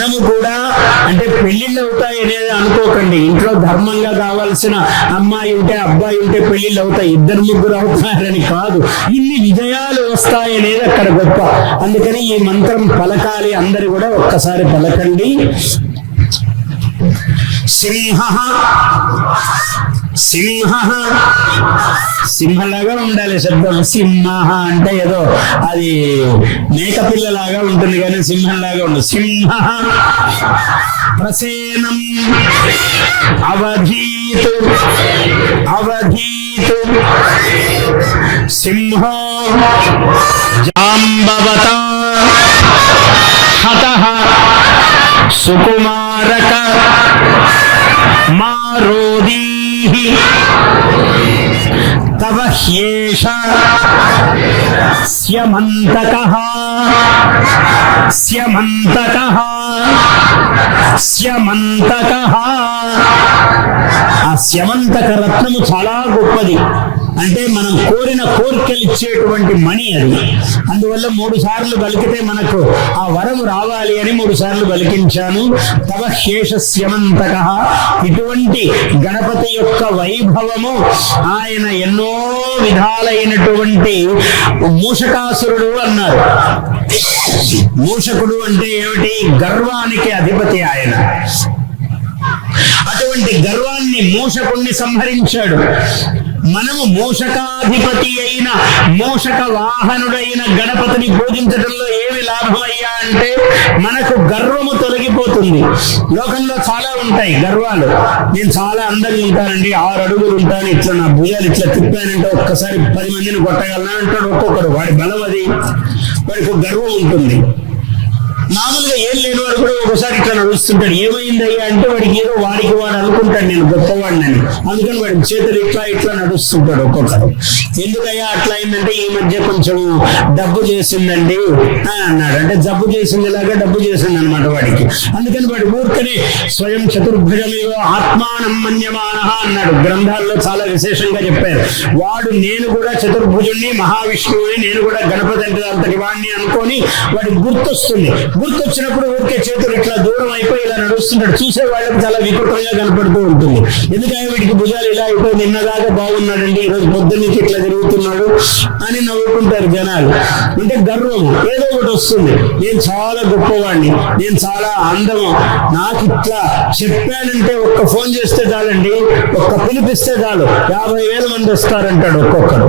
మనము కూడా అంటే పెళ్లిళ్ళు అవుతాయి అనేది అనుకోకండి. ఇంట్లో ధర్మంగా కావాల్సిన అమ్మాయి ఉంటే అబ్బాయి ఉంటే పెళ్లిళ్ళు అవుతాయి, ఇద్దరు ముగ్గురు అవుతారని కాదు. ఇన్ని విజయాలు వస్తాయి అనేది అక్కడ గొప్ప. అందుకని ఈ మంత్రం పలకాలి. అందరు కూడా ఒక్కసారి పలకండి. సింహ సింహ సింహలాగా ఉండాలి శబ్దం. సింహ అంటే ఏదో అది మేకపిల్లలాగా ఉంటుంది కానీ సింహంలాగా ఉండదు. సింహ ప్రసేనం అవధీతు అవధీతు సింహో జాంబవత హతః సుకుమారక మారోదీః తవ హ్యేష స్యమంతకః స్యమంతకః స్యమంతకః. ఆ స్యమంతక రత్నము చాలా గొప్పది. అంటే మనం కోరిన కోరికలు ఇచ్చేటువంటి మణి అది. అందువల్ల 3 సార్లు పలికితే మనకు ఆ వరం రావాలి అని 3 సార్లు పలికించాను. తవ శేషస్యమంతకః. ఇటువంటి గణపతి యొక్క వైభవము ఆయన ఎన్నో విధాలైనటువంటి మూషకాసురుడు అన్నారు. మూషకుడు అంటే ఏమిటి? గర్వానికి అధిపతి ఆయన. అటువంటి గర్వాన్ని మూషకుణ్ణి సంహరించాడు. మనము మూషకాధిపతి అయిన మూషక వాహనుడైన గణపతిని పూజించడంలో ఏమి లాభమయ్యా అంటే మనకు గర్వము తొలగిపోతుంది. లోకంలో చాలా ఉంటాయి గర్వాలు. నేను చాలా అందంగా ఉంటానండి, 6 అడుగులు ఉంటాను, ఇట్లా నా భుజాలు ఇట్లా తిప్పానంటే ఒక్కసారి 10 మందిని కొట్టగలనా అంటాడు ఒక్కొక్కడు. వాడి బలం అది, వాడికి గర్వం ఉంటుంది. మామూలుగా ఏం లేని వాడు కూడా ఒకసారి ఇట్లా నడుస్తుంటాడు. ఏమైందయ్యా అంటే వాడికి ఏదో వాడికి వాడు అనుకుంటాడు నేను గొప్పవాడిని అని. అందుకని వాడి చేతులు ఇట్లా ఇట్లా నడుస్తుంటాడు ఒక్కొక్కరు. ఎందుకయ్యా అట్లా అయిందంటే ఈ మధ్య కొంచెం డబ్బు చేసిందండి అన్నాడు. అంటే జబ్బు చేసిందిలాగా డబ్బు చేసింది అనమాట వాడికి. అందుకని వాడి ఊరికనే స్వయం చతుర్భుజమేవో ఆత్మానం మన్యమాన అన్నాడు. గ్రంథాల్లో చాలా విశేషంగా చెప్పారు. వాడు నేను కూడా చతుర్భుజుణ్ణి, మహావిష్ణువుని, నేను కూడా గణపతి అంటే అంతటి వాడిని అనుకొని వాడికి గుర్తొస్తుంది. గుర్తొచ్చినప్పుడు ఊరికే చేతులు ఇట్లా దూరం అయిపోయి ఇలా నడుస్తుంటాడు. చూసే వాళ్ళకి చాలా వికృతంగా కనపడుతూ ఉంటుంది. ఎందుకంటే వీడికి భుజాలు ఇలా అయిపోయి నిన్నదాకా బాగున్నాడండి, ఈరోజు పొద్దున్నుంచి ఇట్లా తిరుగుతున్నాడు అని నవ్వుకుంటారు జనాలు. అంటే గర్వం ఏదో ఒకటి వస్తుంది. నేను చాలా గొప్పవాడిని, నేను చాలా అందము, నాకు ఇట్లా చెప్పానంటే ఒక్క ఫోన్ చేస్తే చాలండి, ఒక్క పిలిపిస్తే చాలు 50,000 మంది వస్తారంటాడు ఒక్కొక్కడు.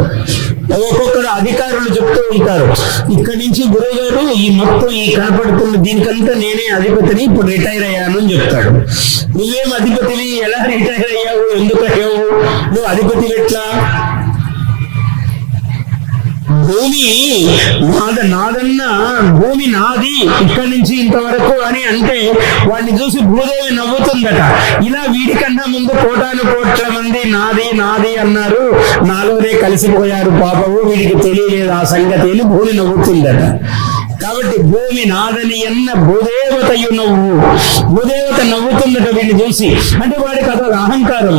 ఒక్కొక్కరు అధికారులు చెప్తూ ఉంటారు, ఇక్కడి నుంచి గురువు గారు ఈ మొత్తం ఈ కనపడుతున్న దీనికంతా నేనే అధిపతిని, ఇప్పుడు రిటైర్ అయ్యాను అని చెప్తాడు. నువ్వేం అధిపతిని, ఎలా రిటైర్ అయ్యావు, ఎందుకు అయ్యావు, నువ్వు అధిపతి ఎట్లా? భూమి నాదన్నా, భూమి నాది ఇక్కడి నుంచి ఇంతవరకు అని అంటే వాడిని చూసి భూదేవి నవ్వుతుందట. ఇలా వీడికన్నా ముందు 1,00,00,000 మంది నాది నాది అన్నారు, నాలోనే కలిసిపోయారు పాపము, వీడికి తెలియలేదు ఆ సంగతి అని భూమి నవ్వుతుందట. కాబట్టి భూమి నాదని అన్న భూదేవతయు నవ్వు, భూదేవత నవ్వుతుందట వీడిని చూసి. అంటే వాడికి అదొక అహంకారం,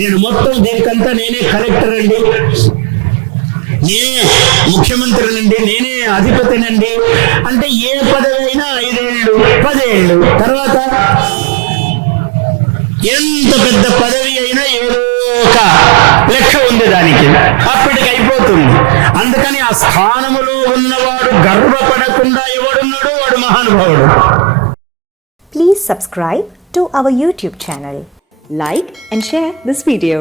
నేను మొత్తం దీనికంతా నేనే కలెక్టర్ అండి, నేనే ముఖ్యమంత్రినండి, నేనే అధిపతినండి. అంటే ఏ పదవి అయినా 5 ఏళ్ళు 10 ఏళ్ళు తర్వాత ఎంత పెద్ద పదవి అయినా ఏదో ఒక లెక్క ఉంది దానికి, అప్పటికి అయిపోతుంది. అందుకని ఆ స్థానములో ఉన్నవాడు గర్వపడకుండా ఎవడున్నాడో వాడు మహానుభావుడు. Please subscribe to our YouTube channel. Like and share this video.